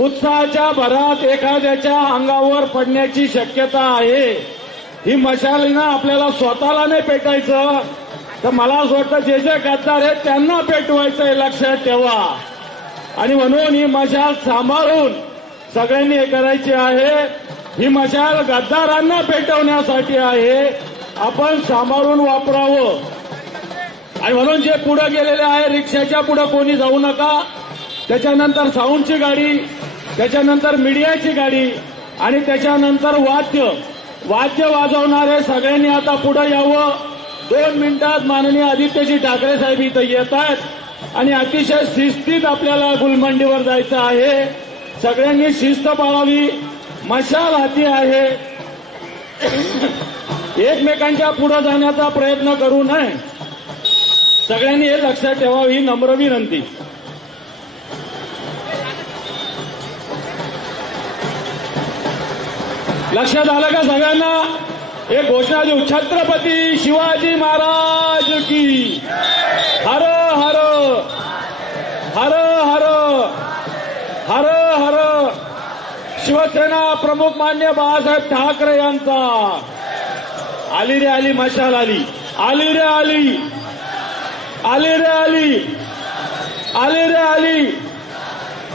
उत्साहाच्या भरात एखाद्याच्या अंगावर पडण्याची शक्यता आहे. ही मशाल ना आपल्याला स्वतःला नाही पेटायचं, तर मला असं वाटतं जे जे गद्दार आहेत त्यांना पेटवायचं हे लक्षात ठेवा. आणि म्हणून ही मशाल सांभाळून सगळ्यांनी हे करायची आहे. ही मशाल गद्दारांना पेटवण्यासाठी आहे. आपण सांभाळून वापरावं. आणि म्हणून जे पुढे गेलेले आहे, रिक्षाच्या पुढे कोणी जाऊ नका. त्याच्यानंतर साऊंडची गाडी, त्याच्यानंतर मीडियाची गाडी आणि त्याच्यानंतर वाद्य वाजवणारे सगळ्यांनी आता पुढे यावं. 2 मिनिटात माननीय आदित्यजी ठाकरे साहेब इथं येत आहेत आणि अतिशय शिस्तीत आपल्याला गुलमंडीवर जायचं आहे. सगळ्यांनी शिस्त पाळावी. मशाल हाती आहे. एकमेकांच्या पुढे जाण्याचा प्रयत्न करू नये. सगळ्यांनी हे लक्षात ठेवावी, नम्र विनंती. लक्षात आलं का सगळ्यांना? एक घोषणा देऊ. छत्रपती शिवाजी महाराज की हर हर हर हर हर हर. शिवसेना प्रमुख मान्य बाळासाहेब ठाकरे यांचा. आली रे आली मशाल आली. आली रे आली. आली रे आली. आली रे आली.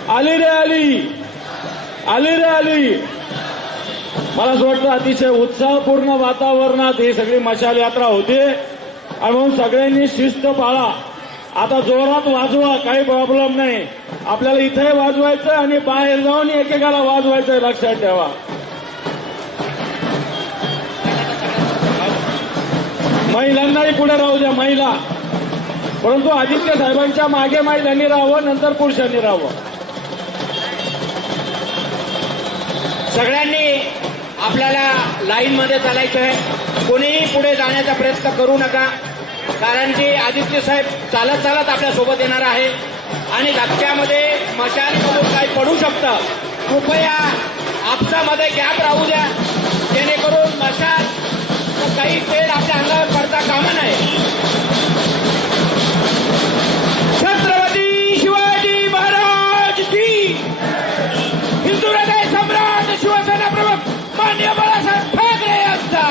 आली रे आली. आली रे आली. मला असं वाटतं अतिशय उत्साहपूर्ण वातावरणात ही सगळी मशाल यात्रा होते. आणि म्हणून सगळ्यांनी शिस्त पाळा. आता जोरात वाजवा, काही प्रॉब्लेम नाही. आपल्याला इथे वाजवायचं आणि बाहेर जाऊन एकेकाला वाजवायचं, लक्षात ठेवा. महिलांनाही पुढे राहू द्या, महिला. परंतु आदित्य साहेबांच्या मागे महिलांनी राहावं, नंतर पुरुषांनी राहावं. सगळ्यांनी आपल्याला लाईनमध्ये चालायचं आहे. कोणीही पुढे जाण्याचा प्रयत्न करू नका, कारण की आदित्य साहेब चालत चालत आपल्यासोबत येणार आहे आणि धक्क्यामध्ये मशालमधून काही पडू शकतं. कृपया आपसामध्ये गॅप राहू द्या, जेणेकरून मशाल काही तेल आपल्या अंगावर पडता कामा नये. छत्रपती शिवाजी महाराज की. हिंदू हृदय सम्राट शिवसेना प्रमुख माननीय बाळासाहेब ठाकरे यांचा.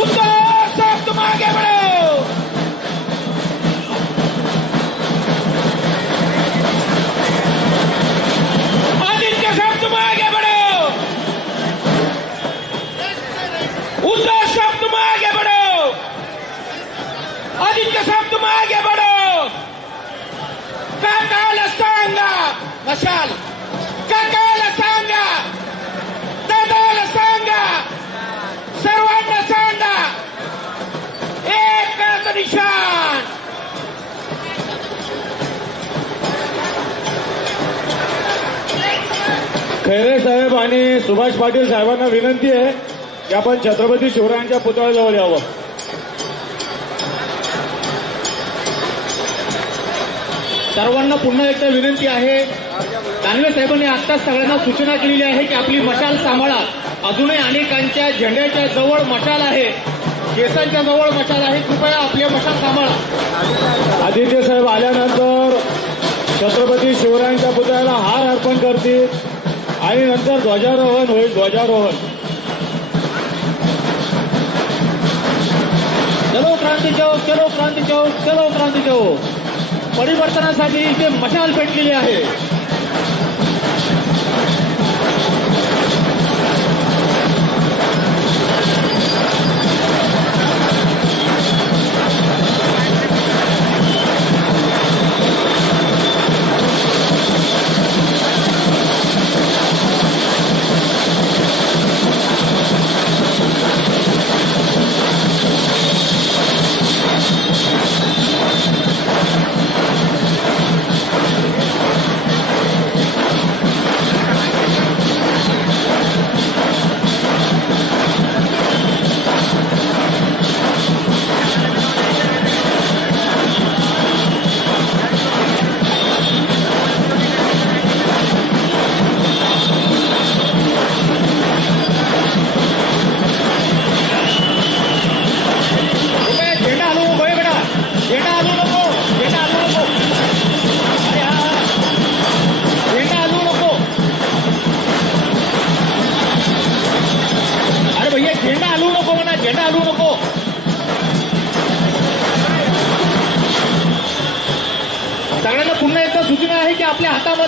उद्धव साहेब तुम आगे बढ़ो. आदित्य साहेब तुम आगे बढ़ो. उद्धव साहेब तुम आगे बढ़ो. आदित्य साहेब तुम आगे बढ़ो. काकाला सांगा मशाल. काकाला सांगा, दादाला सांगा, सर्वांना सांगा, एकच निशान. खैरे साहेब आणि सुभाष पाटील साहेबांना विनंती आहे की आपण छत्रपती शिवरायांच्या पुतळ्याजवळ यावं. सर्वांना पुन्हा एकदा विनंती आहे. दानवे साहेबांनी आत्ताच सगळ्यांना सूचना केलेली आहे की आपली मशाल सांभाळा. अजूनही अनेकांच्या झेंड्याच्या जवळ मशाल आहे, केसांच्या जवळ मशाल आहे. कृपया आपली मशाल सांभाळा. आदित्य साहेब आल्यानंतर छत्रपती शिवरायांच्या पुतळ्याला हार अर्पण करतील आणि नंतर ध्वजारोहण होईल. ध्वजारोहण. चलो क्रांती चौक, चलो क्रांती चौक, चलो क्रांती चौक. परिवर्तनासाठी इथे मशाल पेटलेली आहे.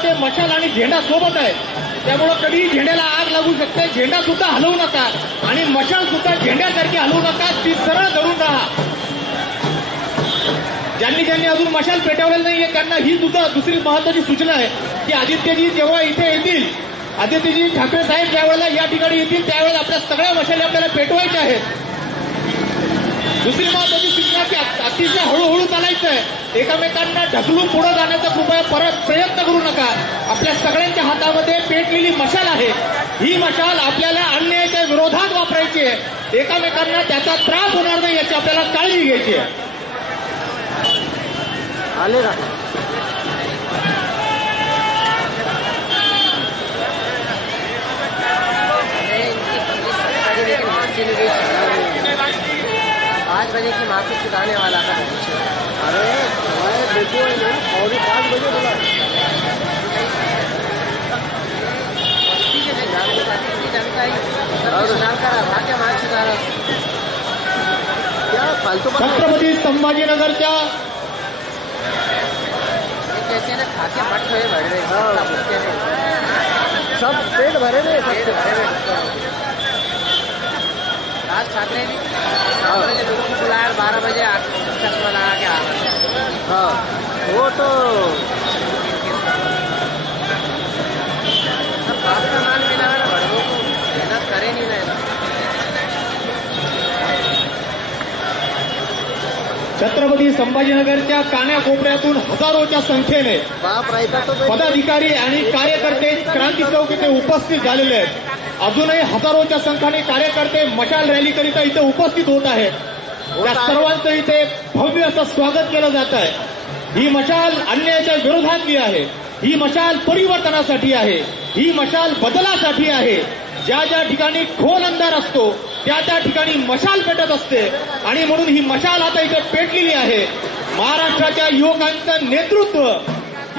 हातामध्ये मशाल आणि झेंडा सोबत आहे, त्यामुळं कधीही झेंड्याला आग लागू शकते. झेंडा सुद्धा हलवू नका आणि मशाल सुद्धा झेंड्यासारखी हलवू नका, ती सरळ धरून राहा. ज्यांनी अजून मशाल पेटवलेलं नाहीये त्यांना ही सुद्धा दुसरी महत्वाची सूचना आहे की आदित्यजी जेव्हा इथे येतील, आदित्यजी ठाकरे साहेब ज्यावेळेला या ठिकाणी येतील त्यावेळेला आपल्या सगळ्या मशाली आपल्याला पेटवायच्या आहेत. दुसरी महत्वाची सूचना की अतिशय हळूहळू चालायचं आहे. एकमेकांना ढकलून पुढे जाण्याचा कृपया परत प्रयत्न करू नका. आपल्या सगळ्यांच्या हातामध्ये पेटलेली मशाल आहे. ही मशाल आपल्याला अन्यायाच्या विरोधात वापरायची आहे. एकमेकांना त्याचा त्रास होणार नाही याची आपल्याला काळजी घ्यायची आहे. आले का पाँच बजे की माफी चुकाने वाला था. अरे देखो और 5 बजे बोला क्या फालतू छत्रपती संभाजीनगरच्या कैसे ना खाके पट रहे भर रहे सब पेट भरे रहे राज ठाकरे जी 7 बजे बिल्कुल बुलाया, 12 बजे चश्मा लगा के आ गए. हाँ वो तो बाप का मान मिला है ना, बड़ों को मेहनत करे नहीं रहे. छत्रपती संभाजीनगरच्या कान्याकोपऱ्यातून हजारोच्या संख्येने बाप राहता तो पदाधिकारी आणि कार्यकर्ते क्रांती चौक इथे उपस्थित झालेले आहेत. अजूनही हजारोच्या संख्येने कार्यकर्ते मशाल रॅली करिता इथे उपस्थित होत आहेत. त्या सर्वांचं इथे भव्य असं स्वागत केलं जात आहे. ही मशाल अन्यायाच्या विरोधातली आहे. ही मशाल परिवर्तनासाठी आहे. ही मशाल बदलासाठी आहे. ज्या ठिकाणी खोल अंधार असतो त्या ठिकाणी मशाल पेटत असते आणि म्हणून ही मशाल आता इथे पेटलेली आहे. महाराष्ट्राच्या युवकांचं नेतृत्व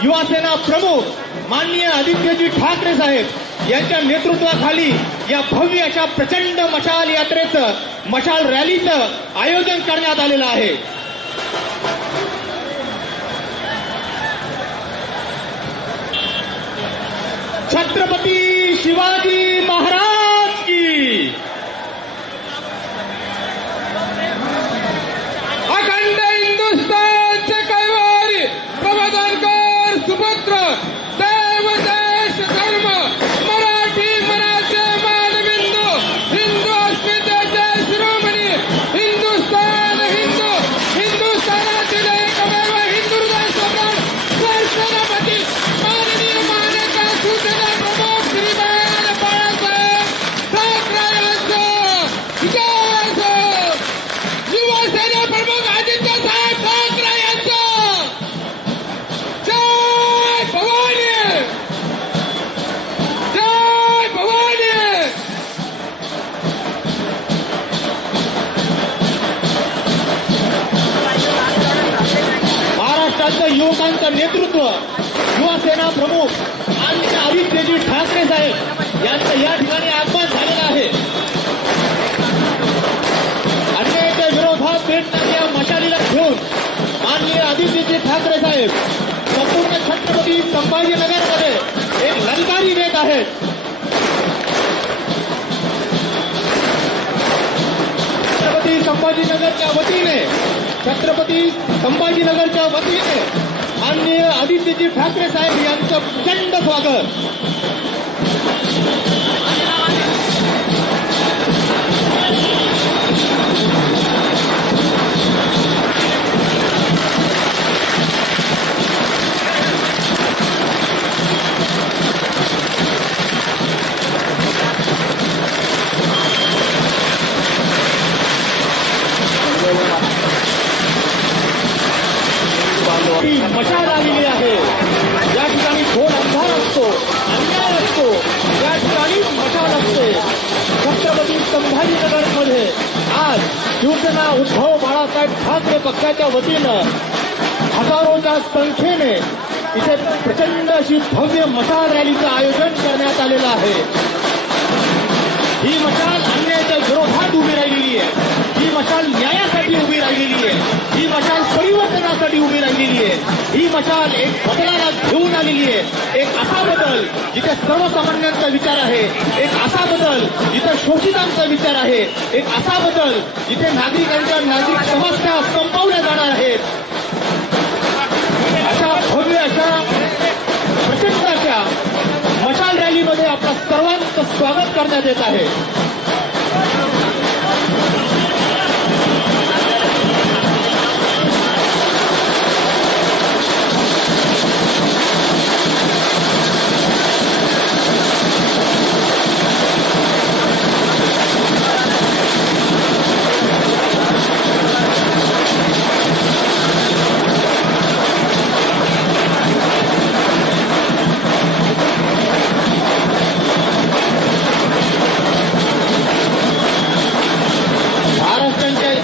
युवासेना प्रमुख माननीय आदित्यजी ठाकरे साहेब यांच्या नेतृत्वाखाली या भव्य अशा प्रचंड मशाल यात्रेचं, मशाल रॅलीचं आयोजन करण्यात आलेलं आहे. छत्रपती शिवाजी महाराज की अखंड हिंदुस्थानचे कैवारी प्रबोधनकर सुपुत्र देव देश धर्म मराठी मनाचे मानबिंदू हिंदू अस्मितेचे शिरोमणी हिंदुस्थान हिंदुस्थानातील एकमेव हिंदू हृदय सम्राट सरसेनापती माननीय मान्यता सूचना प्रमुख श्रीमान बाळासाहेब ठाकरे यांचं विजय असो. युवासेना प्रमुख आदित्य साहेब ठाकरे यांचं जय भवानी, जय भवानी. महाराष्ट्राचं युवकांचं नेतृत्व युवासेना प्रमुख माननीय आदित्यजी ठाकरे साहेब यांचं या ठिकाणी आगमन झालेलं आहे. अन्यायाच्या विरोधात पेटणाऱ्या मशालीला घेऊन माननीय आदित्यजी ठाकरे साहेब संपूर्ण छत्रपती संभाजीनगरमध्ये एक ललकारी देत आहेत. छत्रपती संभाजीनगरच्या वतीने माननीय आदित्यजी ठाकरे साहेब यांचं प्रचंड स्वागत. मशाल आलेली आहे. या ठिकाणी खोल अंधार असतो, अन्याय असतो, या ठिकाणी मशाल असते. छत्रपती संभाजीनगरमध्ये आज शिवसेना उद्धव बाळासाहेब ठाकरे पक्षाच्या वतीनं हजारोच्या संख्येने इथे प्रचंड अशी भव्य मशाल रॅलीचं आयोजन करण्यात आलेलं आहे. ही मशाल अन्यायाच्या विरोधात उभी राहिलेली आहे. ही मशाल न्यायासाठी उभी राहिलेली आहे. ही मशाल परिवर्तनासाठी बदलासाठी उभी राहिलेली आहे. ही मशाल एक बदलाला घेऊन आलेली आहे. एक असा बदल जिथे सर्वसामान्यांचा विचार आहे, एक असा बदल जिथे शोषितांचा विचार आहे, एक असा बदल जिथे नागरिकांच्या नागरिक समस्या संपवल्या जाणार आहेत. अशा भव्य अशा प्रचंड अशा मशाल रॅलीमध्ये आपल्या सर्वांचं स्वागत करण्यात येत आहे.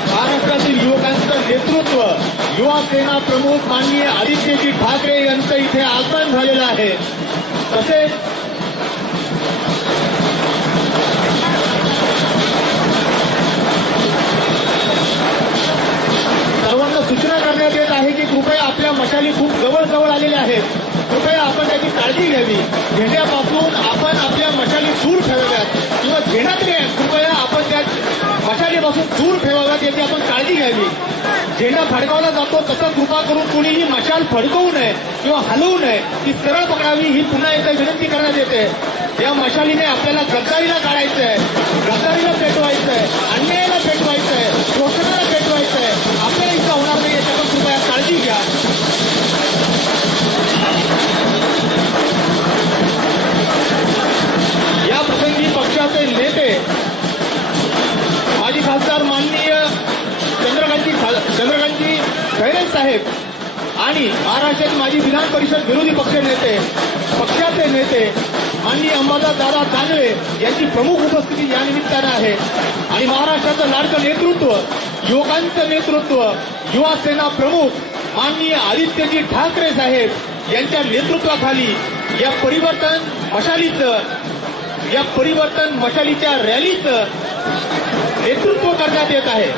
महाराष्ट्रातील युवकांचं नेतृत्व युवा सेना प्रमुख माननीय आदित्यजी ठाकरे यांचं इथे आगमन झालेलं आहे. तसेच सर्वांना सूचना करण्यात येत आहे की कृपया आपल्या मशाली खूप जवळ आलेल्या आहेत. कृपया आपण त्याची काळजी घ्यावी. झेंड्यापासून आपण आपल्या मशाली दूर ठेवाव्यात किंवा झेंडा तरी कृपया आपण त्या मशालीपासून दूर ठेवाव्यात याची आपण काळजी घ्यावी. झेंडा फडकावला जातो तसं कृपा करून कोणीही मशाल फडकवू नये किंवा हलवू नये, ती सरळ पकडावी ही पुन्हा एकदा विनंती करण्यात येते. या मशालीने आपल्याला गद्दारीला काढायचं आहे, गद्दारीला पेटवायचं आहे, अन्यायाला पेटवायचं आहे, शोषणाला पेटवायचं आहे. आपल्याला इथं होणार नाही याच्यावर कृपया काळजी घ्या. या प्रसंगी पक्षाचे नेते माजी खासदार माननीय चंद्रकांतजी खैरे साहेब आणि महाराष्ट्राचे माजी विधान परिषद विरोधी पक्षाचे नेते माननीय अंबादास दादा दानवे यांची प्रमुख उपस्थिती या निमित्तानं आहे. आणि महाराष्ट्राचं लाडकं नेतृत्व, युवकांचं नेतृत्व, युवा सेना प्रमुख माननीय आदित्यजी ठाकरे साहेब यांच्या नेतृत्वाखाली या परिवर्तन मशालीच्या रॅलीचं नेतृत्व करण्यात येत आहे.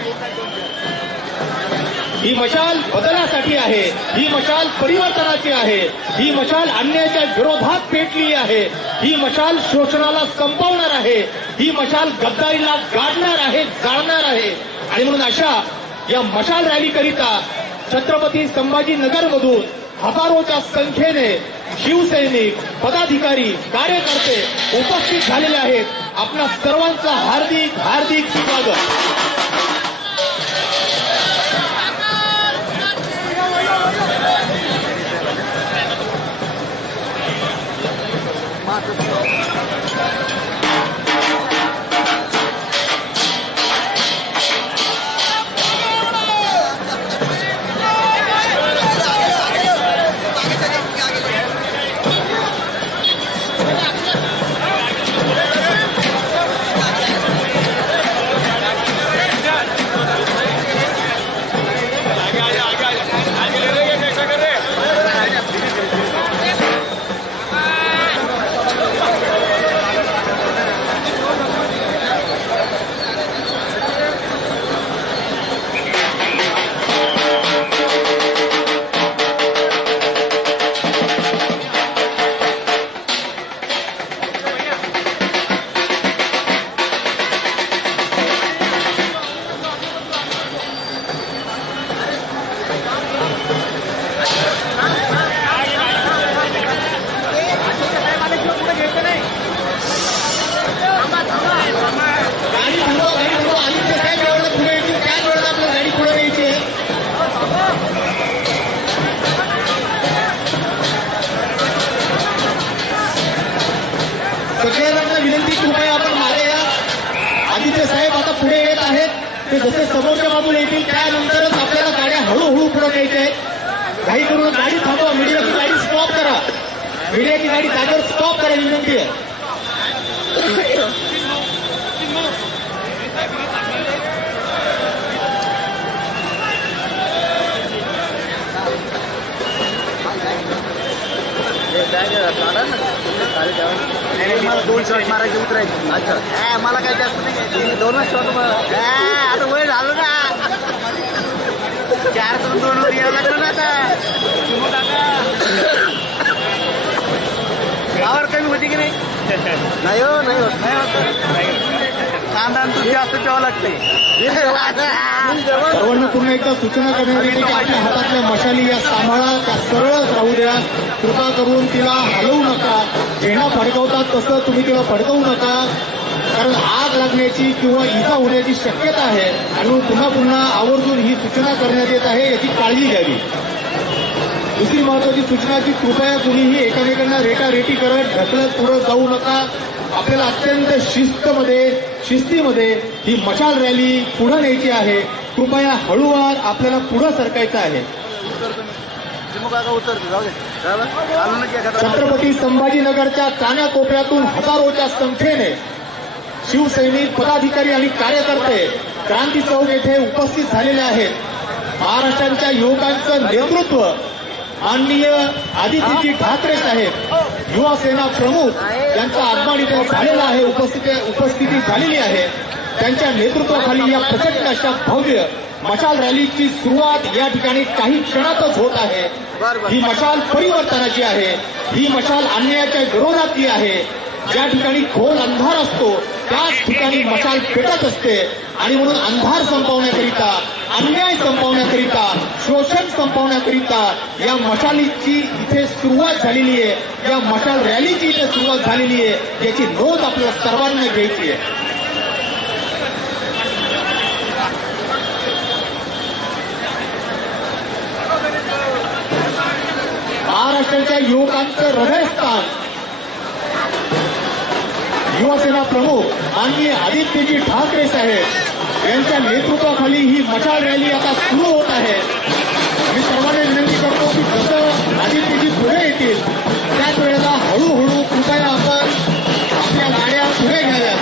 ही मशाल बदलासाठी आहे, ही मशाल परिवर्तनाची आहे, ही मशाल अन्यायाच्या विरोधात पेटली आहे, ही मशाल शोषणाला संपवणार आहे, ही मशाल गद्दारीला गाडणार आहे, जाळणार आहे. आणि म्हणून अशा या मशाल रॅलीकरिता छत्रपती संभाजीनगरमधून हजारोच्या संख्येने शिवसैनिक, पदाधिकारी, कार्यकर्ते उपस्थित झालेले आहेत. आपल्या सर्वांचं हार्दिक हार्दिक स्वागत. सगळ्यांना विनंती, कृपया आपण मागे या. आदित्य साहेब आता पुढे येत आहेत. ते जसे समोरच्या बाजूला येतील त्यानंतरच आपल्याला गाड्या हळूहळू पुढे न्यायच्या आहेत. घाई करून गाडी थांबवा. मीडियाची गाडी स्टॉप करा. मीडियाची गाडी जागेवर स्टॉप करायची विनंती आहे. मला 2 शॉट मारायचे उतरायचे. अच्छा, मला काय जास्त नाही, 2च शॉट. आता वय झालं ना. 4-2 वर यावं लागलं ना आता. सुमो काका गावावर कमी होती की नाही? नाही हो, नाही होत. नाही होत. कांदा आणि दूध जास्त प्यावं लागतंय. सर्वांना पुन्हा एकदा सूचना करण्यात येते की आपल्या हातातल्या मशाली या सांभाळा, त्या सरळच राहू द्या. कृपा करून तिला हलवू नका. जेणा फडकवतात तसं तुम्ही तिला फडकवू नका, कारण आग लागण्याची किंवा इजा होण्याची शक्यता आहे. आणि पुन्हा पुन्हा आवर्जून ही सूचना करण्यात येत आहे, याची काळजी घ्यावी. दुसरी महत्वाची सूचना की कृपया कुणीही एकमेकांना रेटारेटी करत ढकलत पुढे जाऊ नका. आपल्याला अत्यंत शिस्तीमध्ये ही मशाल रॅली पुढे न्यायची आहे. कृपया हळूवार आपल्याला पुढे सरकायचं आहे. सुमो काका उतरते, जाऊ दे. चालू नका एखादा. छत्रपती संभाजीनगरच्या कानाकोपऱ्यातून हजारोच्या संख्येने शिवसैनिक, पदाधिकारी आणि कार्यकर्ते क्रांती चौक येथे उपस्थित झालेले आहेत. महाराष्ट्राच्या युवकांचं नेतृत्व माननीय आदित्यजी ठाकरे साहेब, युवा सेना प्रमुख यांचं आगमन इथे झालेलं आहे, उपस्थिती झालेली आहे. त्यांच्या नेतृत्वाखाली या प्रचंड अशा भव्य मशाल रॅलीची सुरुवात या ठिकाणी काही क्षणातच होत आहे. ही मशाल परिवर्तनाची आहे. ही मशाल अन्यायाच्या विरोधातली आहे. ज्या ठिकाणी खोल अंधार असतो त्याच ठिकाणी मशाल पेटत असते. आणि म्हणून अंधार संपवण्याकरिता, अन्याय संपवण्याकरिता, शोषण संपवण्याकरिता या मशालीची इथे सुरुवात झालेली आहे. या मशाल रॅलीची इथे सुरुवात झालेली आहे. याची नोंद आपल्या सर्वांना घ्यायची आहे. महाराष्ट्राच्या युवकांचं हृदयस्थान युवासेना प्रमुख माननीय आदित्यजी ठाकरे साहेब यांच्या नेतृत्वाखाली ही मशाल रॅली आता सुरू होत आहे. मी सर्वांना विनंती करतो की जसं आदित्यजी पुढे येतील त्याच वेळेला हळूहळू कृपया आपण आपल्या गाड्या पुढे घ्याव्यात.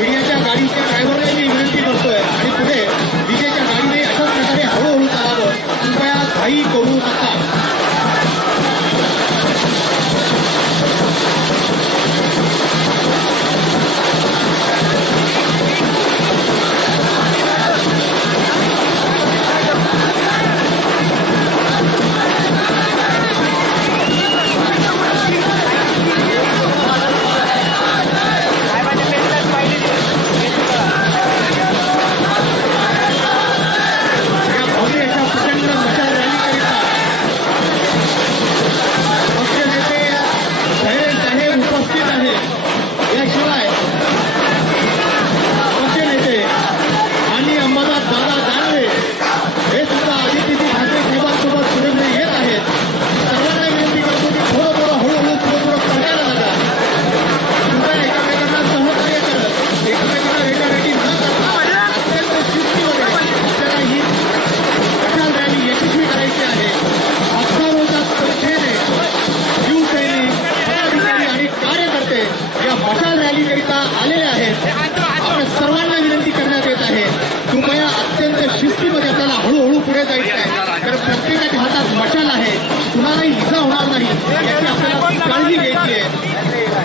मीडियाच्या गाडीच्या ड्रायव्हरला मी विनंती करतोय आणि पुढे विजेच्या गाडीने अशाच प्रकारे हळूहळू चालावं. कृपया घाई करू नका.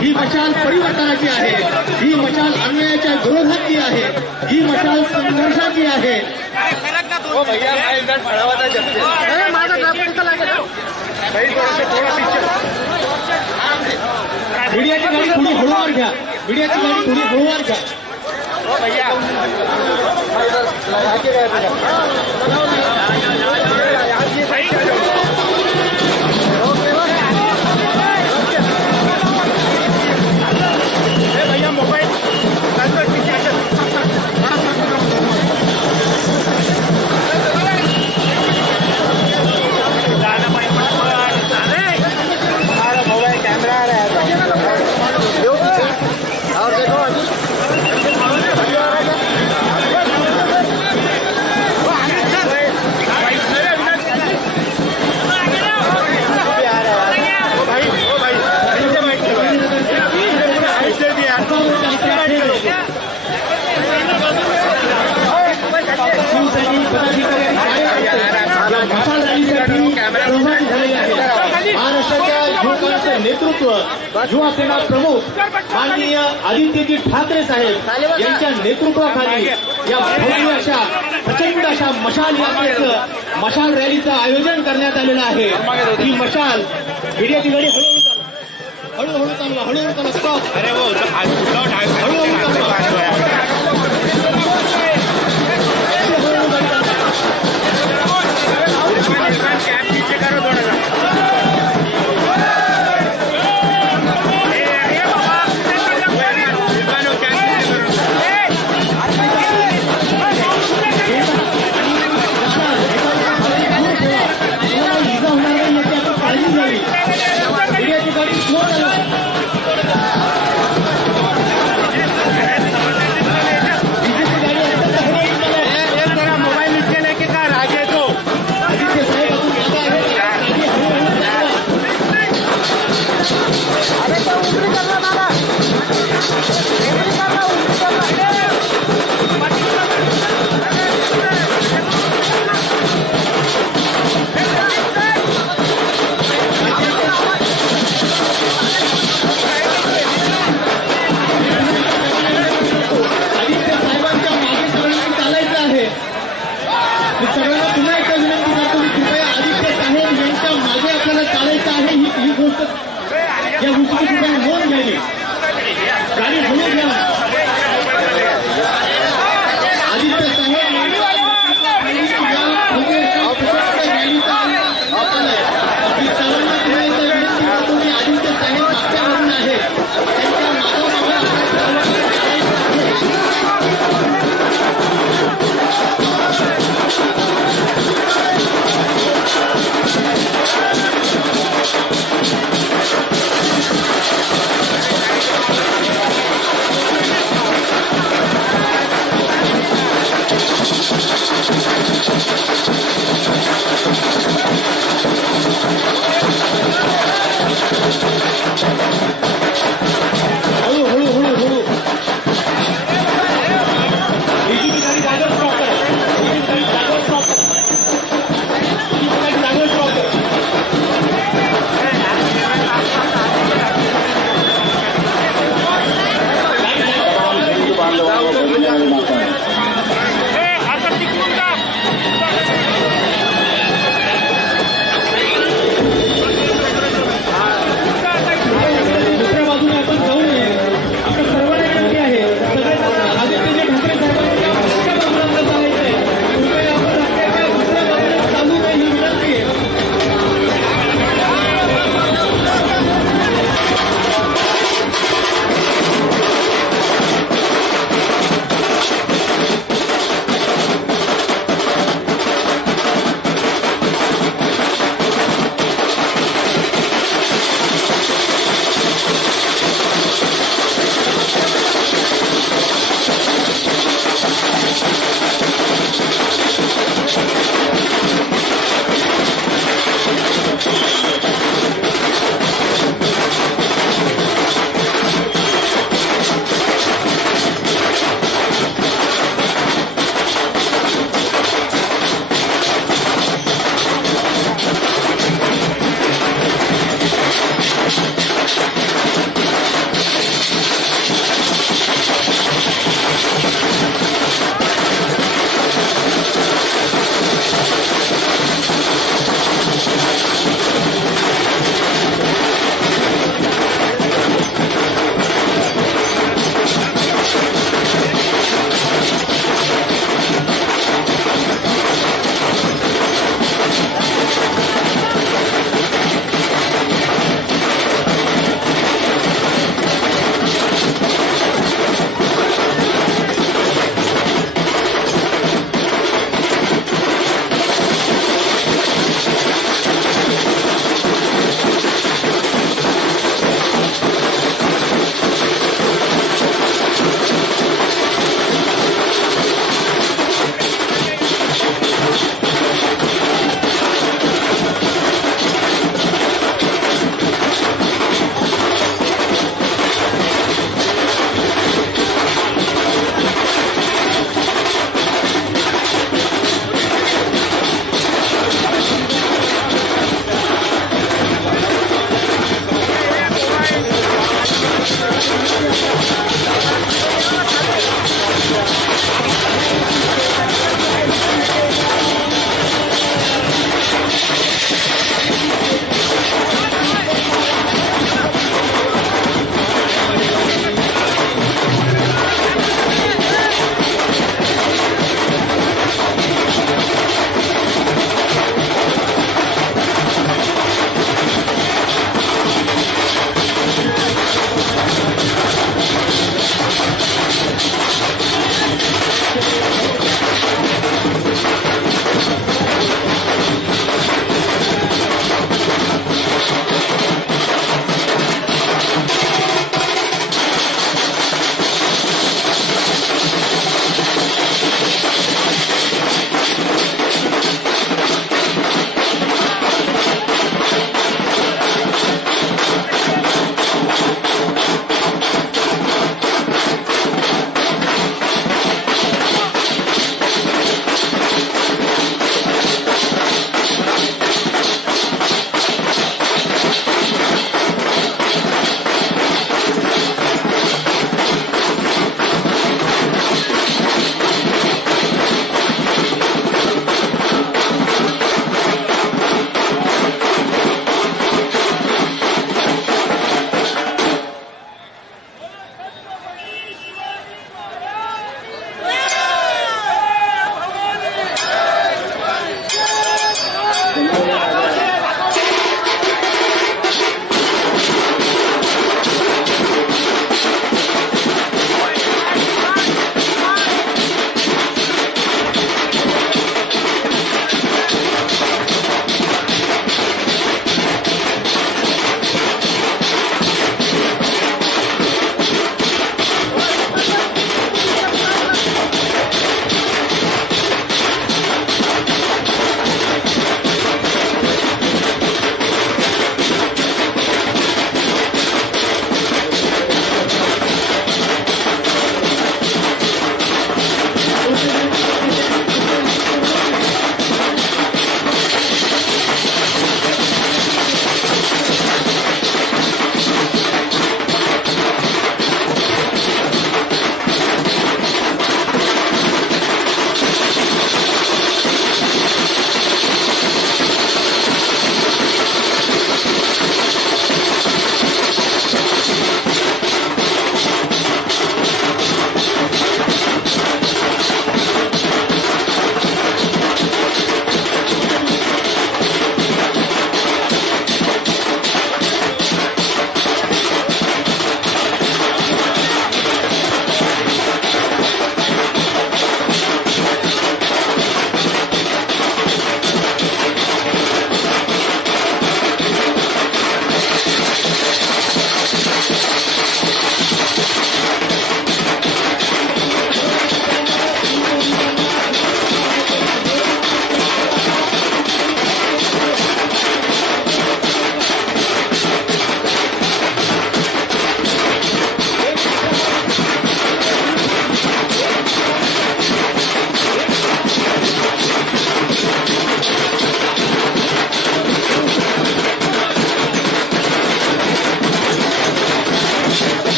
ही मशाल परिवर्तनाची आहे. ही मशाल अन्यायाच्या विरोधातली आहे. ही मशाल संघर्षाची आहे. मीडियाची गाडी थोडी हळूवार घ्या. मीडियाची गाडी थोडी हळूवार घ्या. नेतृत्व युवा सेना प्रमुख माननीय आदित्यजी ठाकरे साहेब यांच्या नेतृत्वाखाली या भव्य अशा प्रचंड अशा मशाल यात्रेचं मशाल रॅलीचं आयोजन करण्यात आलेलं आहे. ही मशाल मीडियाची गाडी हळूहळू चालवा, हळूहळू चालवा, हळूहळू चालवा, स्टॉप, हळूहळू चालवा.